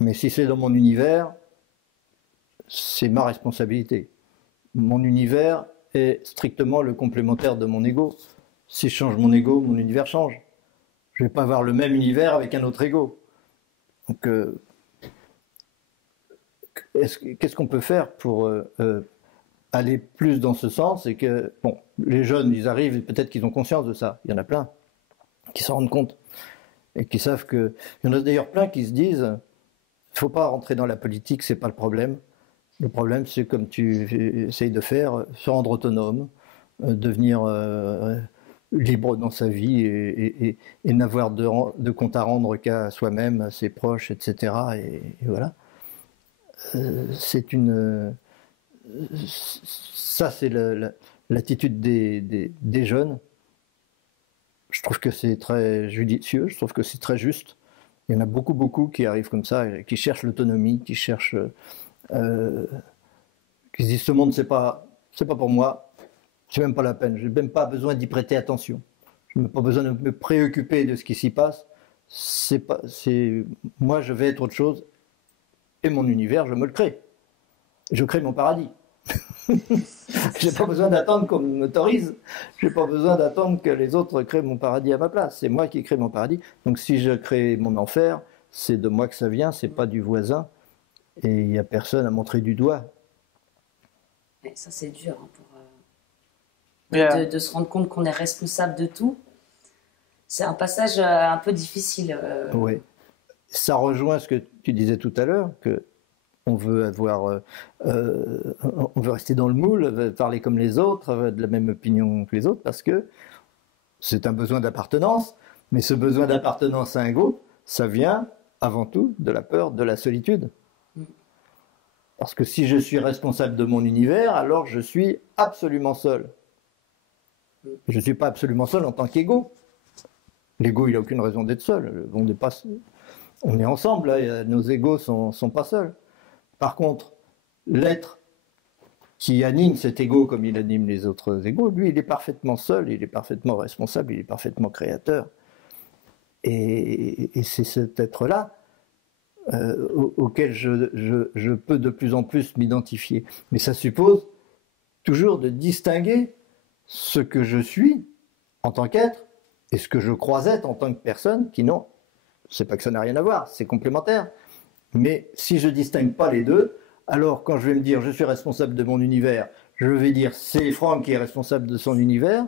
Mais si c'est dans mon univers, c'est ma responsabilité. Mon univers est strictement le complémentaire de mon ego. Si je change mon ego, mon univers change. Je ne vais pas avoir le même univers avec un autre ego. Donc, qu'est-ce qu'on peut faire pour aller plus dans ce sens? Et que, bon, les jeunes, ils arrivent, peut-être qu'ils ont conscience de ça. Il y en a plein qui s'en rendent compte. Et qui savent que... Il y en a d'ailleurs plein qui se disent, il ne faut pas rentrer dans la politique, c'est pas le problème. Le problème, c'est comme tu essayes de faire, se rendre autonome, devenir libre dans sa vie et n'avoir de compte à rendre qu'à soi-même, à ses proches, etc. Et voilà. Ça, c'est l'attitude des jeunes. Je trouve que c'est très judicieux, je trouve que c'est très juste. Il y en a beaucoup, beaucoup qui arrivent comme ça, qui cherchent l'autonomie, qui cherchent... qui se disent ce monde c'est pas pour moi, c'est même pas la peine, j'ai même pas besoin d'y prêter attention, je n'ai pas besoin de me préoccuper de ce qui s'y passe, moi je vais être autre chose et mon univers je me le crée, je crée mon paradis. J'ai pas besoin d'attendre qu'on m'autorise, j'ai pas besoin d'attendre que les autres créent mon paradis à ma place, c'est moi qui crée mon paradis. Donc si je crée mon enfer, c'est de moi que ça vient, c'est pas du voisin. Et il n'y a personne à montrer du doigt. Et ça, c'est dur de se rendre compte qu'on est responsable de tout. C'est un passage un peu difficile. Oui. Ça rejoint ce que tu disais tout à l'heure, que on veut on veut rester dans le moule, parler comme les autres, avoir de la même opinion que les autres, parce que c'est un besoin d'appartenance. Mais ce besoin d'appartenance à un groupe, ça vient avant tout de la peur de la solitude. Parce que si je suis responsable de mon univers, alors je suis absolument seul. Je ne suis pas absolument seul en tant qu'ego. L'ego, il n'a aucune raison d'être seul. On est ensemble, là, nos égos ne sont pas seuls. Par contre, l'être qui anime cet ego comme il anime les autres égos, lui, il est parfaitement seul, il est parfaitement responsable, il est parfaitement créateur. Et c'est cet être-là auquel je peux de plus en plus m'identifier. Mais ça suppose toujours de distinguer ce que je suis en tant qu'être et ce que je crois être en tant que personne, qui non, c'est pas que ça n'a rien à voir, c'est complémentaire. Mais si je distingue pas les deux, alors quand je vais me dire je suis responsable de mon univers, je vais dire c'est Franck qui est responsable de son univers,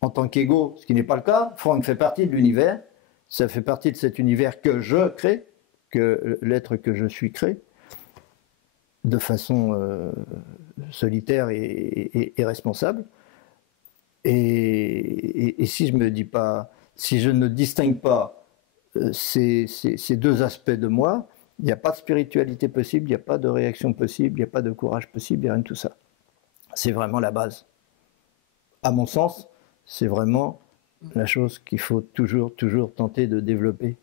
en tant qu'ego, ce qui n'est pas le cas. Franck fait partie de l'univers, ça fait partie de cet univers que je crée, que l'être que je suis crée, de façon solitaire et responsable. Et si je me dis pas, si je ne distingue pas ces deux aspects de moi, il n'y a pas de spiritualité possible, il n'y a pas de réaction possible, il n'y a pas de courage possible, il n'y a rien de tout ça. C'est vraiment la base. À mon sens, c'est vraiment la chose qu'il faut toujours tenter de développer.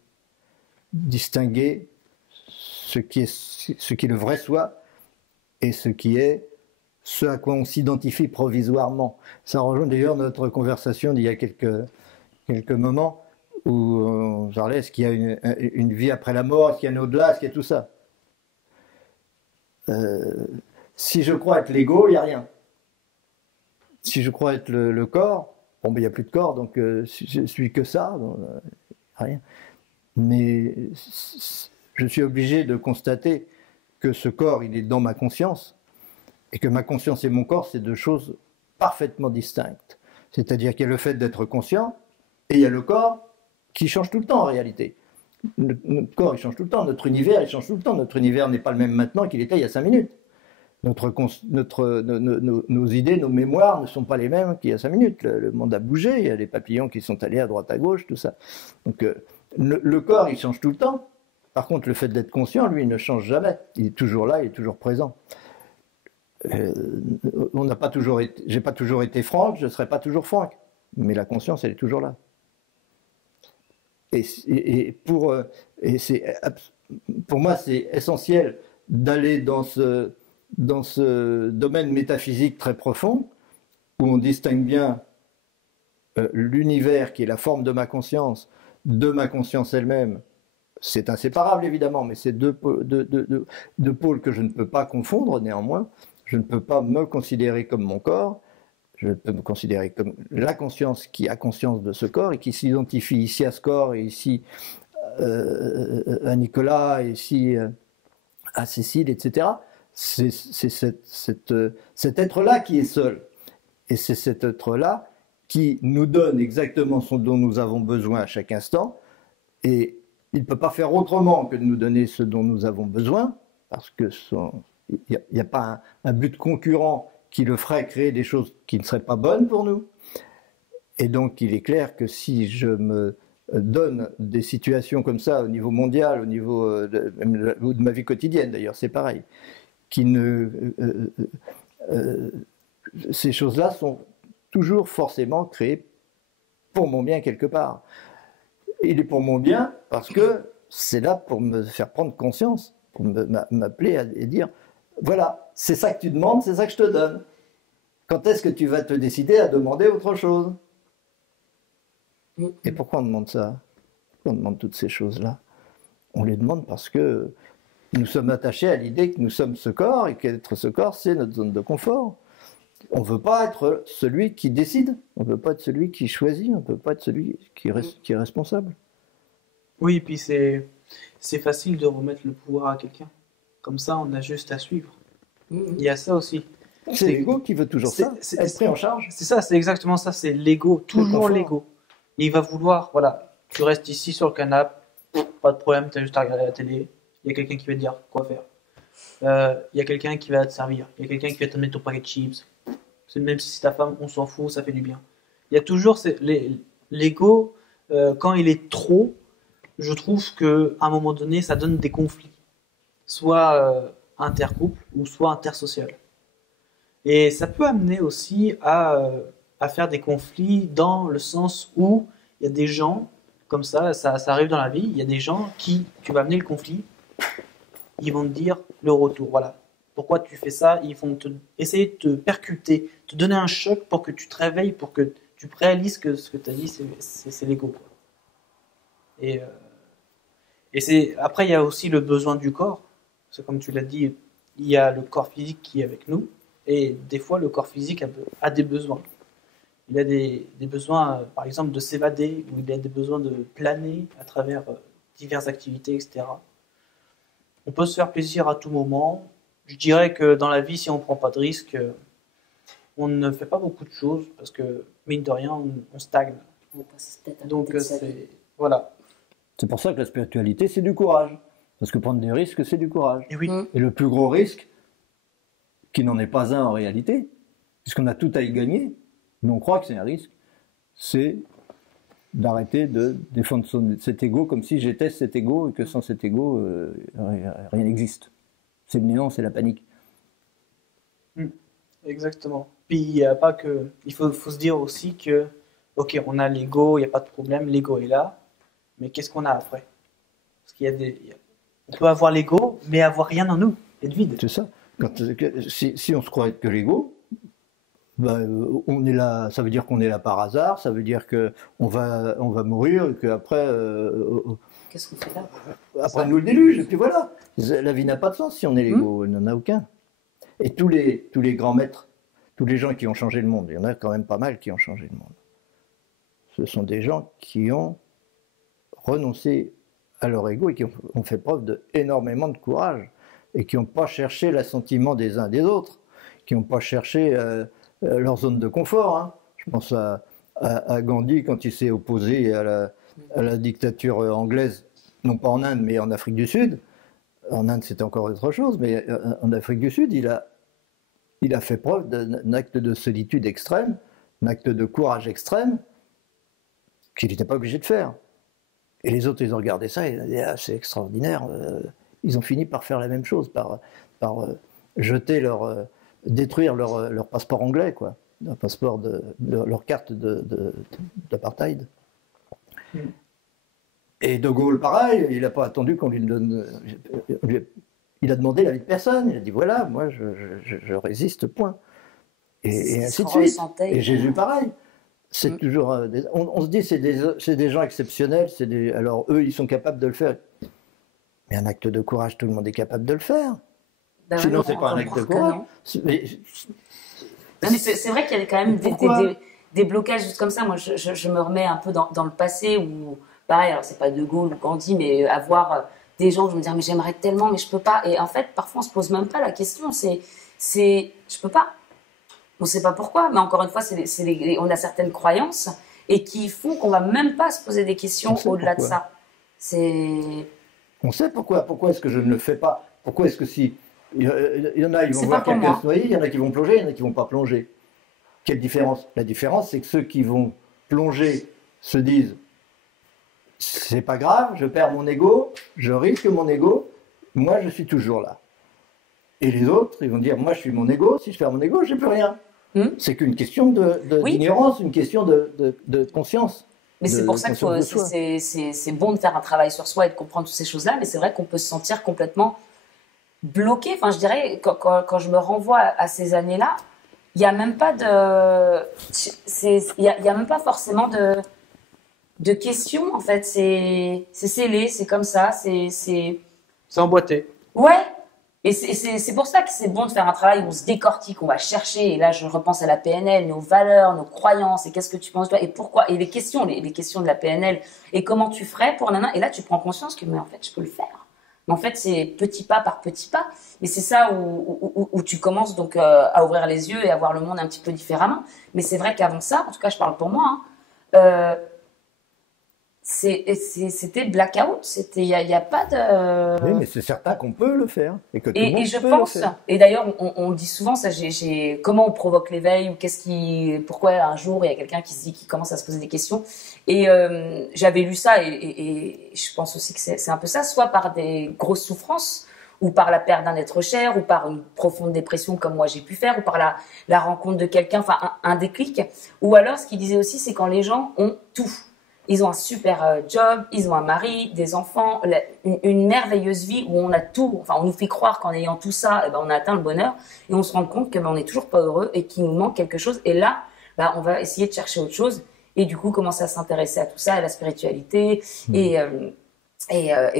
Distinguer ce qui est le vrai soi et ce qui est ce à quoi on s'identifie provisoirement. Ça rejoint d'ailleurs notre conversation d'il y a quelques moments où on parlait, est-ce qu'il y a une vie après la mort, est-ce qu'il y a un au-delà, est-ce qu'il y a tout ça. Si je crois être l'ego, il n'y a rien. Si je crois être le corps, bon, ben, il n'y a plus de corps, donc si je suis que ça, donc, rien. Mais je suis obligé de constater que ce corps, il est dans ma conscience, et que ma conscience et mon corps, c'est deux choses parfaitement distinctes. C'est-à-dire qu'il y a le fait d'être conscient, et il y a le corps qui change tout le temps en réalité. Notre corps, il change tout le temps, notre univers, il change tout le temps. Notre univers n'est pas le même maintenant qu'il était il y a 5 minutes. Nos idées, nos mémoires ne sont pas les mêmes qu'il y a 5 minutes. Le monde a bougé, il y a les papillons qui sont allés à droite à gauche, tout ça. Donc le corps, il change tout le temps. Par contre, le fait d'être conscient, lui, il ne change jamais. Il est toujours là, il est toujours présent. J'ai pas toujours été Franck, je ne serai pas toujours Franck. Mais la conscience, elle est toujours là. Pour moi, c'est essentiel d'aller dans ce domaine métaphysique très profond, où on distingue bien l'univers qui est la forme de ma conscience elle-même. C'est inséparable évidemment, mais c'est deux pôles que je ne peux pas confondre néanmoins. Je ne peux pas me considérer comme mon corps, je peux me considérer comme la conscience qui a conscience de ce corps et qui s'identifie ici à ce corps et ici à Nicolas et ici à Cécile, etc. C'est cet être-là qui est seul. Et c'est cet être-là qui nous donne exactement ce dont nous avons besoin à chaque instant. Et il ne peut pas faire autrement que de nous donner ce dont nous avons besoin, parce que il n'y a pas un but concurrent qui le ferait créer des choses qui ne seraient pas bonnes pour nous. Et donc il est clair que si je me donne des situations comme ça au niveau mondial, au niveau de ma vie quotidienne d'ailleurs, c'est pareil, ces choses-là sont toujours forcément créées pour mon bien quelque part. Il est pour mon bien parce que c'est là pour me faire prendre conscience, pour m'appeler et dire voilà, c'est ça que tu demandes, c'est ça que je te donne. Quand est-ce que tu vas te décider à demander autre chose? Et pourquoi on demande ça? Pourquoi on demande toutes ces choses-là? On les demande parce que nous sommes attachés à l'idée que nous sommes ce corps et qu'être ce corps, c'est notre zone de confort. On ne veut pas être celui qui décide, on ne veut pas être celui qui choisit, on ne peut pas être celui qui est responsable. Oui, et puis c'est facile de remettre le pouvoir à quelqu'un. Comme ça, on a juste à suivre. Il y a ça aussi. C'est l'ego qui veut toujours ça, être pris en charge. C'est ça, c'est exactement ça, c'est l'ego, toujours l'ego. Et il va vouloir, voilà, tu restes ici sur le canapé, pas de problème, tu as juste à regarder la télé, il y a quelqu'un qui va te dire quoi faire. Il y a quelqu'un qui va te servir, il y a quelqu'un qui va te mettre ton paquet de chips. Même si c'est ta femme, on s'en fout, ça fait du bien. Il y a toujours l'ego, quand il est trop, je trouve qu'à un moment donné, ça donne des conflits. Soit intercouple ou soit intersocial. Et ça peut amener aussi à faire des conflits dans le sens où il y a des gens, comme ça arrive dans la vie, il y a des gens qui, tu vas amener le conflit, ils vont te dire le retour, voilà. Pourquoi tu fais ça? Ils vont essayer de te percuter, te donner un choc pour que tu te réveilles, pour que tu réalises que ce que tu as dit, c'est l'ego. Et après, il y a aussi le besoin du corps. Parce que comme tu l'as dit, il y a le corps physique qui est avec nous. Et des fois, le corps physique a des besoins. Il a des besoins, par exemple, de s'évader, ou il a des besoins de planer à travers diverses activités, etc. On peut se faire plaisir à tout moment. Je dirais que dans la vie, si on ne prend pas de risques, on ne fait pas beaucoup de choses parce que, mine de rien, on stagne. Donc, voilà. C'est pour ça que la spiritualité, c'est du courage. Parce que prendre des risques, c'est du courage. Et oui. Et le plus gros risque, qui n'en est pas un en réalité, puisqu'on a tout à y gagner, mais on croit que c'est un risque, c'est d'arrêter de défendre cet ego comme si j'étais cet ego et que sans cet ego, rien n'existe. C'est le néant, c'est la panique. Exactement. Puis il n'y a pas que. Il faut se dire aussi que ok, on a l'ego, il n'y a pas de problème, l'ego est là, mais qu'est-ce qu'on a après? Parce qu'il y a on peut avoir l'ego, mais avoir rien en nous, être vide. C'est ça. Si on se croit être que l'ego, on est là, ça veut dire qu'on est là par hasard, ça veut dire qu'on va mourir, et qu'après, Qu'est-ce qu'on fait là? après nous le déluge, et puis voilà. La vie n'a pas de sens si on est l'ego, elle n'en a aucun. Et tous les grands maîtres, tous les gens qui ont changé le monde, il y en a quand même pas mal qui ont changé le monde. Ce sont des gens qui ont renoncé à leur ego et qui ont fait preuve d'énormément de courage et qui n'ont pas cherché l'assentiment des uns des autres, qui n'ont pas cherché leur zone de confort. Hein. Je pense à Gandhi quand il s'est opposé à la dictature anglaise, non pas en Inde mais en Afrique du Sud. En Inde c'était encore autre chose, mais en Afrique du Sud il a fait preuve d'un acte de solitude extrême, un acte de courage extrême qu'il n'était pas obligé de faire. Et les autres, ils ont regardé ça et ils ont dit, ah, c'est extraordinaire. Ils ont fini par faire la même chose, par jeter détruire leur passeport anglais, quoi, leur passeport leur carte d'apartheid. Et De Gaulle, pareil, il n'a pas attendu qu'on lui donne. Il a demandé l'avis de personne. Il a dit voilà, moi je résiste, point. Et ainsi de suite. Et Jésus, pareil. C'est toujours. On se dit c'est des gens exceptionnels. Alors eux, ils sont capables de le faire. Mais un acte de courage, tout le monde est capable de le faire. Ben sinon, c'est pas un acte de courage. Mais c'est vrai qu'il y a quand même des blocages juste comme ça. Moi, je me remets un peu dans le passé où, pareil, alors c'est pas De Gaulle ou Gandhi, mais avoir des gens, je me dis, mais j'aimerais tellement, mais je peux pas. Et en fait, parfois, on se pose même pas la question. Je peux pas. On sait pas pourquoi, mais encore une fois, on a certaines croyances et qui font qu'on va même pas se poser des questions au-delà de ça. On sait pourquoi. Pourquoi est-ce que je ne le fais pas? Pourquoi est-ce que si... Il y en a, ils vont voir quelqu'un se noyer, il y en a qui vont plonger, il y en a qui vont pas plonger. Quelle différence? La différence, c'est que ceux qui vont plonger se disent c'est pas grave, je perds mon ego, je risque mon ego, moi je suis toujours là. Et les autres, ils vont dire moi je suis mon ego, si je perds mon ego, j'ai plus rien. C'est qu'une question d'ignorance, une question de conscience. Mais c'est pour ça que c'est bon de faire un travail sur soi et de comprendre toutes ces choses-là, mais c'est vrai qu'on peut se sentir complètement bloqué. Enfin, je dirais, quand je me renvoie à ces années-là, il n'y a même pas il y a même pas forcément de questions, en fait. C'est scellé, c'est comme ça, c'est emboîté. Ouais. Et c'est pour ça que c'est bon de faire un travail où on se décortique, on va chercher. Et là, je repense à la PNL, nos valeurs, nos croyances, et qu'est-ce que tu penses de toi, et pourquoi, et les questions de la PNL, et comment tu ferais pour nana. Et là, tu prends conscience que, mais en fait, je peux le faire. Mais en fait, c'est petit pas par petit pas. Et c'est ça où tu commences donc à ouvrir les yeux et à voir le monde un petit peu différemment. Mais c'est vrai qu'avant ça, en tout cas, je parle pour moi, hein, c'était blackout, il y a pas de... Oui, mais c'est certain qu'on peut le faire. Et que tout le monde et je peut pense, le faire. et d'ailleurs on dit souvent ça, comment on provoque l'éveil, ou pourquoi un jour il y a quelqu'un qui commence à se poser des questions. Et j'avais lu ça et je pense aussi que c'est un peu ça, soit par des grosses souffrances, ou par la perte d'un être cher, ou par une profonde dépression comme moi j'ai pu faire, ou par la rencontre de quelqu'un, enfin un déclic. Ou alors ce qu'il disait aussi, c'est quand les gens ont tout. Ils ont un super job, ils ont un mari, des enfants, une merveilleuse vie où on a tout. Enfin, on nous fait croire qu'en ayant tout ça, on a atteint le bonheur, et on se rend compte qu'on n'est toujours pas heureux et qu'il nous manque quelque chose. Et là, on va essayer de chercher autre chose et du coup commencer à s'intéresser à tout ça, à la spiritualité. Et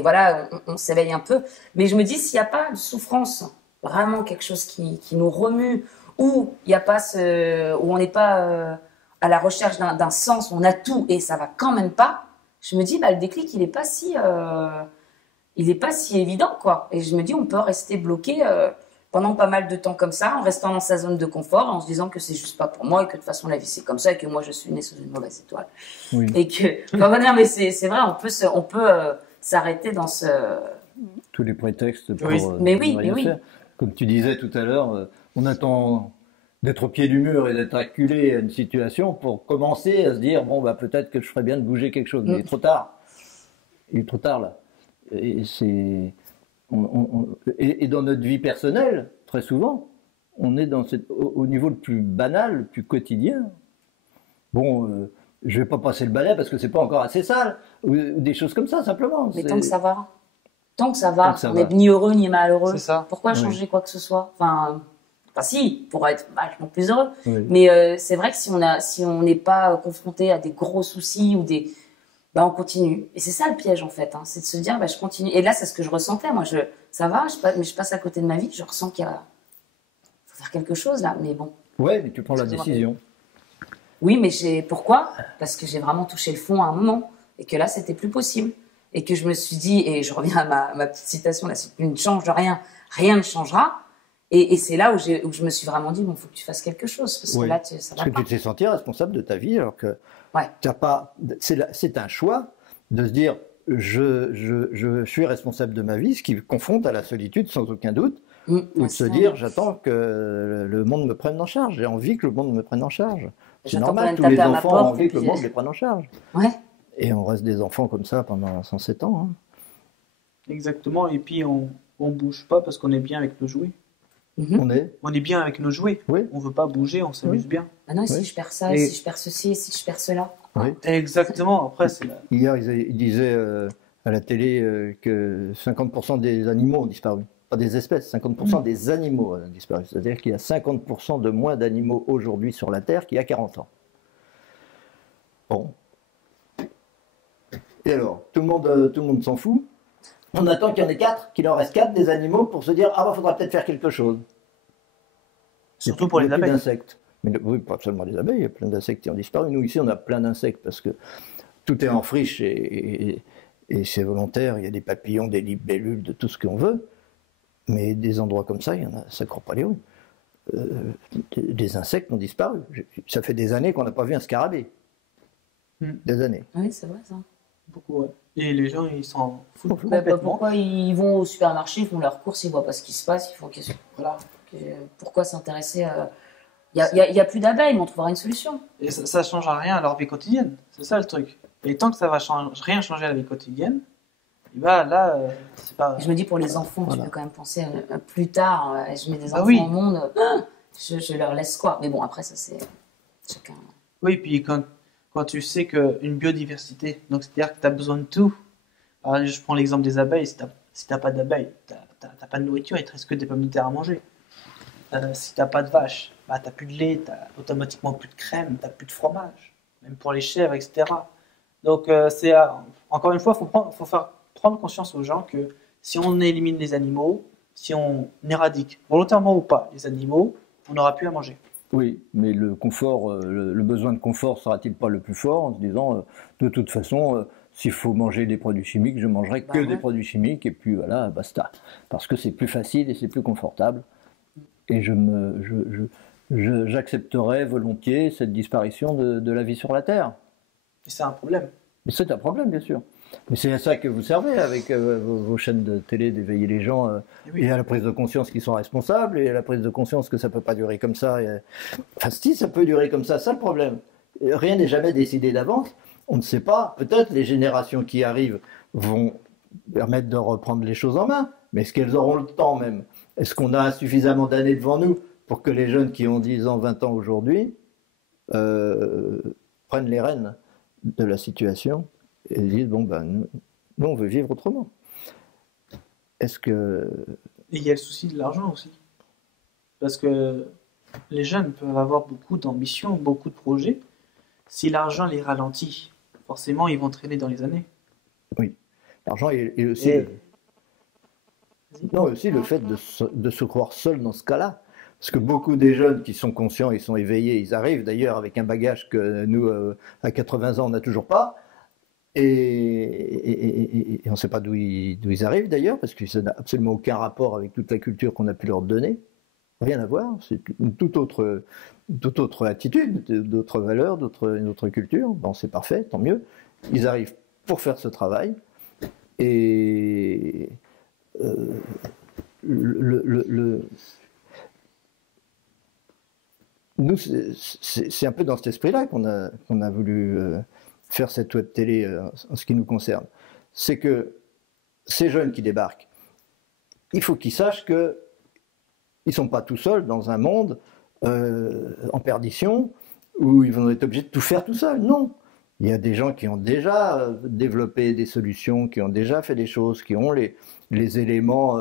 voilà, on s'éveille un peu. Mais je me dis, s'il n'y a pas de souffrance, vraiment quelque chose qui nous remue, où il n'y a pas où on n'est pas à la recherche d'un sens, on a tout et ça va quand même pas, je me dis, le déclic, il n'est pas si évident, quoi. Et je me dis, on peut rester bloqué pendant pas mal de temps comme ça, en restant dans sa zone de confort, en se disant que c'est juste pas pour moi et que de toute façon la vie c'est comme ça et que moi je suis née sous une mauvaise étoile. Oui. Et que, mais c'est vrai, on peut s'arrêter dans tous les prétextes pour rien faire. Comme tu disais tout à l'heure, on attend d'être au pied du mur et d'être acculé à une situation pour commencer à se dire bon peut-être que je ferais bien de bouger quelque chose, mais il est trop tard. Il est trop tard là. Et c'est et dans notre vie personnelle, très souvent, on est au niveau le plus banal, le plus quotidien. Bon, je vais pas passer le balai parce que c'est pas encore assez sale, ou des choses comme ça simplement. Mais C'est- tant que ça va. Tant que ça Tant va, que ça on va. n'est ni heureux ni malheureux. C'est ça. Pourquoi Oui. changer quoi que ce soit? Enfin si, pour être vachement plus heureux. Oui. Mais c'est vrai que si on n'est pas confronté à des gros soucis ou des, bah on continue. Et c'est ça le piège en fait, hein, c'est de se dire bah je continue. Et là c'est ce que je ressentais. Moi ça va, mais je passe à côté de ma vie. Je ressens qu'il faut faire quelque chose là. Mais bon. Ouais, mais tu prends la Excusez-moi. décision. Oui, mais pourquoi? Parce que j'ai vraiment touché le fond à un moment et que là c'était plus possible et que je me suis dit, et je reviens à ma petite citation là, si tu ne changes rien, rien ne changera. Et c'est là où je me suis vraiment dit bon, faut que tu fasses quelque chose parce que Oui. là ça Parce va que pas. tu t'es senti responsable de ta vie alors que Ouais. t'as pas. C'est un choix de se dire je suis responsable de ma vie, ce qui confronte à la solitude sans aucun doute, ou Ouais, de se ça, dire j'attends que le monde me prenne en charge. J'ai envie que le monde me prenne en charge. C'est j'attends qu'on normal, vienne tous les taper à ma enfants ont porte, envie et que le puis- monde les prenne en charge. Ouais. Et on reste des enfants comme ça pendant 107 ans. Hein. Exactement. Et puis on bouge pas parce qu'on est bien avec nos jouets. Mhm. On est bien avec nos jouets. Oui. On veut pas bouger, on s'amuse bien. Ah non, et si Oui. je perds ça, Et- si je perds ceci, si je perds cela. Oui. Exactement. Après, c'est la... Hier, ils disaient à la télé que 50% des animaux ont disparu. Pas des espèces, 50% des animaux ont disparu. C'est-à-dire qu'il y a 50% de moins d'animaux aujourd'hui sur la Terre qu'il y a 40 ans. Bon. Et alors, tout le monde s'en fout. On attend qu'il y en ait 4, qu'il en reste 4 des animaux pour se dire ah bah faudra peut-être faire quelque chose. Surtout pour Il y les a plus abeilles. d'insectes. Mais oui, pas seulement les abeilles, il y a plein d'insectes qui ont disparu. Nous ici, on a plein d'insectes parce que tout est en friche et c'est volontaire. Il y a des papillons, des libellules, de tout ce qu'on veut. Mais des endroits comme ça, il y en a, ça court pas les rues. Des insectes ont disparu. Ça fait des années qu'on n'a pas vu un scarabée. Des années. Oui, c'est vrai ça. Beaucoup, ouais. Et les gens, ils s'en foutent Bah, complètement. pourquoi ils vont au supermarché, ils font leurs courses, ils voient pas ce qui se passe, ils font Voilà. pourquoi s'intéresser à... Il y a plus d'abeilles, mais on trouvera une solution. Et ça change rien à leur vie quotidienne. C'est ça le truc. Et tant que ça va rien changer à la vie quotidienne, et bah là, c'est pas. Je me dis pour les enfants, Voilà. tu peux quand même penser plus tard. Je mets des Bah enfants oui. au monde, je leur laisse quoi. Mais bon, après ça c'est chacun. Oui, puis quand tu sais qu'une biodiversité, donc c'est-à-dire que tu as besoin de tout. Alors, je prends l'exemple des abeilles. Si t'as pas d'abeilles, t'as pas de nourriture, il te reste que des pommes de terre à manger. Si t'as pas de vache, bah t'as plus de lait, t'as automatiquement plus de crème, t'as plus de fromage, même pour les chèvres, etc. Donc encore une fois, faut faire prendre conscience aux gens que si on élimine les animaux, si on éradique volontairement ou pas les animaux, on n'aura plus à manger. Oui, mais le confort, le besoin de confort sera-t-il pas le plus fort en se disant de toute façon, s'il faut manger des produits chimiques, je mangerai que Bah ouais. des produits chimiques et puis voilà, basta. Parce que c'est plus facile et c'est plus confortable. Et j'accepterai volontiers cette disparition de la vie sur la Terre. Et c'est un problème. Mais c'est un problème, bien sûr. Mais c'est à ça que vous servez avec vos chaînes de télé, d'éveiller les gens Et oui. et à la prise de conscience qu'ils sont responsables et à la prise de conscience que ça ne peut pas durer comme ça. Enfin, si, ça peut durer comme ça, c'est le problème. Rien n'est jamais décidé d'avance. On ne sait pas. Peut-être les générations qui arrivent vont permettre de reprendre les choses en main, mais est-ce qu'elles auront le temps même? Est-ce qu'on a suffisamment d'années devant nous pour que les jeunes qui ont 10 ans, 20 ans aujourd'hui prennent les rênes de la situation et disent bon ben nous on veut vivre autrement. Est-ce que Et il y a le souci de l'argent aussi. Parce que les jeunes peuvent avoir beaucoup d'ambition, beaucoup de projets. Si l'argent les ralentit, forcément ils vont traîner dans les années. l'argent est aussi Et- non aussi le fait de se croire seul dans ce cas-là? Parce que beaucoup des jeunes qui sont conscients, ils sont éveillés, ils arrivent d'ailleurs avec un bagage que nous, à 80 ans, on n'a toujours pas. Et on ne sait pas d'où ils arrivent d'ailleurs, parce que ça n'a absolument aucun rapport avec toute la culture qu'on a pu leur donner. Rien à voir, c'est une toute autre attitude, d'autres valeurs, une autre culture. Bon, c'est parfait, tant mieux. Ils arrivent pour faire ce travail. Et nous, c'est un peu dans cet esprit-là qu'on a voulu faire cette web télé en ce qui nous concerne. C'est que ces jeunes qui débarquent, il faut qu'ils sachent qu'ils ne sont pas tout seuls dans un monde en perdition où ils vont être obligés de tout faire tout seuls. Non, Il y a des gens qui ont déjà développé des solutions, qui ont déjà fait des choses, qui ont les éléments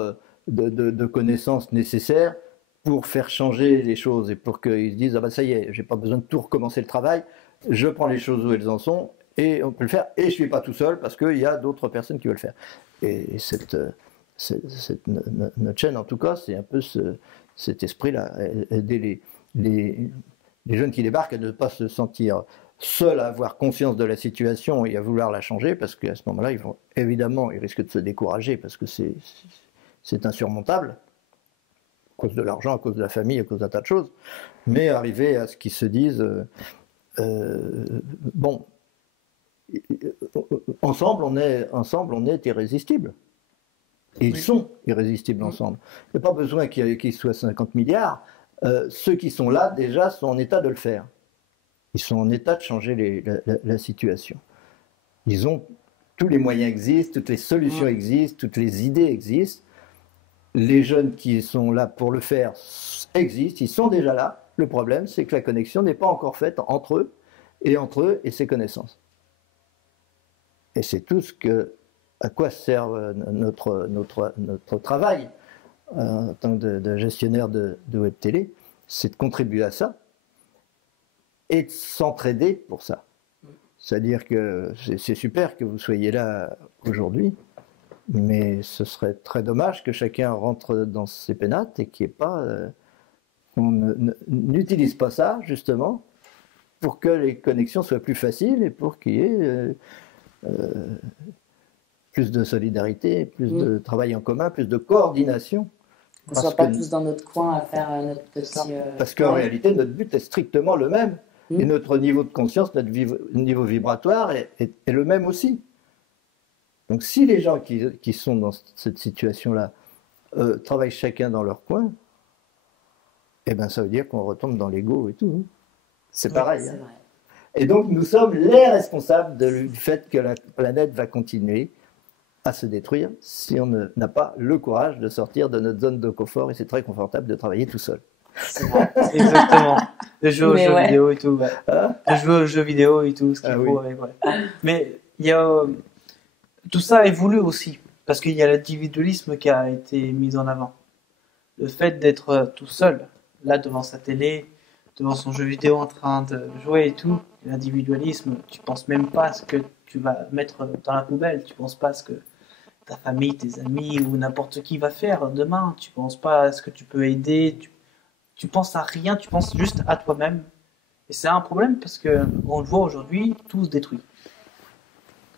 de connaissances nécessaires pour faire changer les choses et pour qu'ils se disent ah ben ça y est, j'ai pas besoin de tout recommencer le travail, je prends les choses où elles en sont et on peut le faire et je suis pas tout seul parce qu'il y a d'autres personnes qui veulent le faire. Et notre chaîne en tout cas, c'est un peu cet esprit-là, aider les jeunes qui débarquent à ne pas se sentir seuls, à avoir conscience de la situation et à vouloir la changer, parce qu'à ce moment-là, ils risquent de se décourager parce que c'est insurmontable, à cause de l'argent, à cause de la famille, à cause d'un tas de choses, mais arriver à ce qu'ils se disent bon, ensemble on est irrésistibles. Et ils sont irrésistibles ensemble. Il n'y a pas besoin qu'il soit 50 milliards. Ceux qui sont là, déjà, sont en état de le faire. Ils sont en état de changer la situation. Ils ont tous les moyens existent, toutes les solutions existent, toutes les idées existent. Les jeunes qui sont là pour le faire existent, ils sont déjà là. Le problème, c'est que la connexion n'est pas encore faite entre eux et ces connaissances. Et c'est tout à quoi sert notre travail en tant que gestionnaire de web télé, c'est de contribuer à ça et de s'entraider pour ça. C'est-à-dire que c'est super que vous soyez là aujourd'hui, mais ce serait très dommage que chacun rentre dans ses pénates et qu'il n'y ait pas... on n'utilise pas ça, justement, pour que les connexions soient plus faciles et pour qu'il y ait plus de solidarité, plus de travail en commun, plus de coordination. On ne soit pas tous dans notre coin à faire notre petit... Parce qu'en réalité, notre but est strictement le même. Et notre niveau de conscience, notre niveau vibratoire est le même aussi. Donc si les gens qui sont dans cette situation-là travaillent chacun dans leur coin, eh ben ça veut dire qu'on retombe dans l'ego et tout. C'est pareil. C'est vrai. Et donc nous sommes les responsables du fait que la planète va continuer à se détruire si on n'a pas le courage de sortir de notre zone de confort, et c'est très confortable de travailler tout seul. Exactement. De jouer aux jeux vidéo et tout. Ouais. Hein? De jouer aux jeux vidéo et tout, ce qu'il faut avec. Ouais. Mais il y a tout ça évolue aussi parce qu'il y a l'individualisme qui a été mis en avant. Le fait d'être tout seul, là devant sa télé, devant son jeu vidéo en train de jouer et tout, l'individualisme, tu penses même pas à ce que tu vas mettre dans la poubelle, tu penses pas à ce que ta famille, tes amis ou n'importe qui va faire demain, tu penses pas à ce que tu peux aider, tu penses à rien, tu penses juste à toi-même. Et c'est un problème parce que on le voit aujourd'hui, tout se détruit.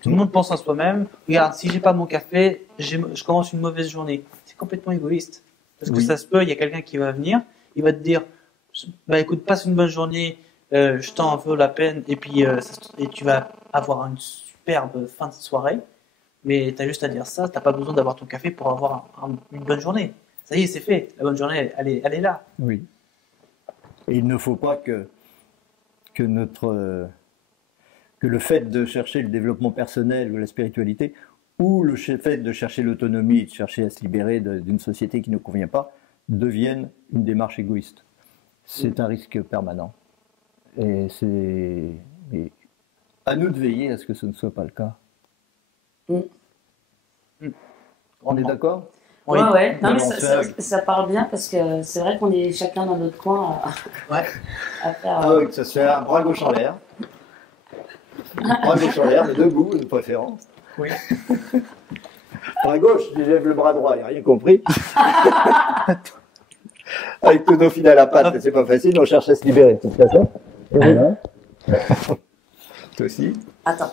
Tout le monde pense à soi-même. Regarde, si j'ai pas mon café, je commence une mauvaise journée. C'est complètement égoïste. Parce que ça se peut, il y a quelqu'un qui va venir, il va te dire, bah écoute, passe une bonne journée, je t'en veux la peine, et puis et tu vas avoir une superbe fin de soirée. Mais tu as juste à dire ça, t'as pas besoin d'avoir ton café pour avoir une bonne journée. Ça y est, c'est fait. La bonne journée, elle est là. Oui. Et il ne faut pas que le fait de chercher le développement personnel ou la spiritualité, ou le fait de chercher l'autonomie, de chercher à se libérer d'une société qui ne convient pas, devienne une démarche égoïste. C'est un risque permanent. Et c'est à nous de veiller à ce que ce ne soit pas le cas. On est d'accord ? Oui. Ouais. Non, mais ça parle bien parce que c'est vrai qu'on est chacun dans notre coin à faire. Ah oui, que ça se fait un bras gauche en l'air. Bras gauche en l'air, mais debout de préférence. Oui. Bras gauche, je lève le bras droit, il n'y a rien compris. Avec tous nos fils à la patte, c'est pas facile, on cherche à se libérer de toute façon. Voilà. Toi aussi. Attends.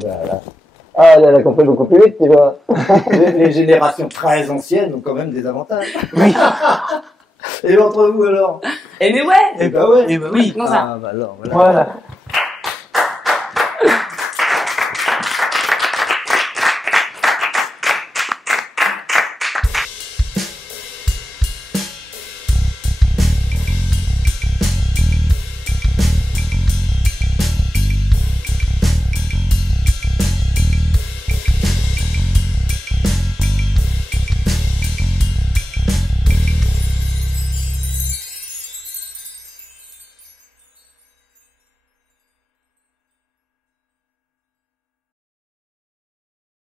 Voilà. Ah, elle a compris beaucoup plus vite, tu vois. Les générations très anciennes ont quand même des avantages. Oui. Et entre vous alors? Eh mais ouais. Eh ben ouais. Eh ben oui. Non, ça. Ah bah alors, voilà.